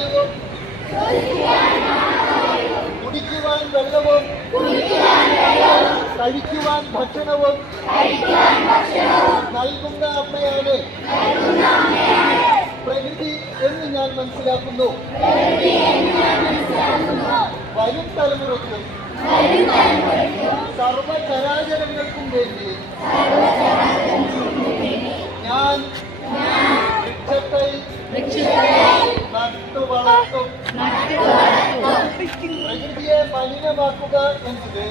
പ്രാണവായുവും കുടിക്കുവാൻ വെള്ളവും കഴിക്കുവാൻ ഭക്ഷണവും നൽകുന്ന അമ്മയാണ് പ്രകൃതി എന്ന് ഞാൻ മനസ്സിലാക്കുന്നു. വരും തലമുറയ്ക്കും സർവചരാചരങ്ങൾക്കും വേണ്ടി ഞാൻ വൃക്ഷത്തെ നട്ടു വളർത്തും. പ്രകൃതിയെ മലിനമാക്കുക എന്നത്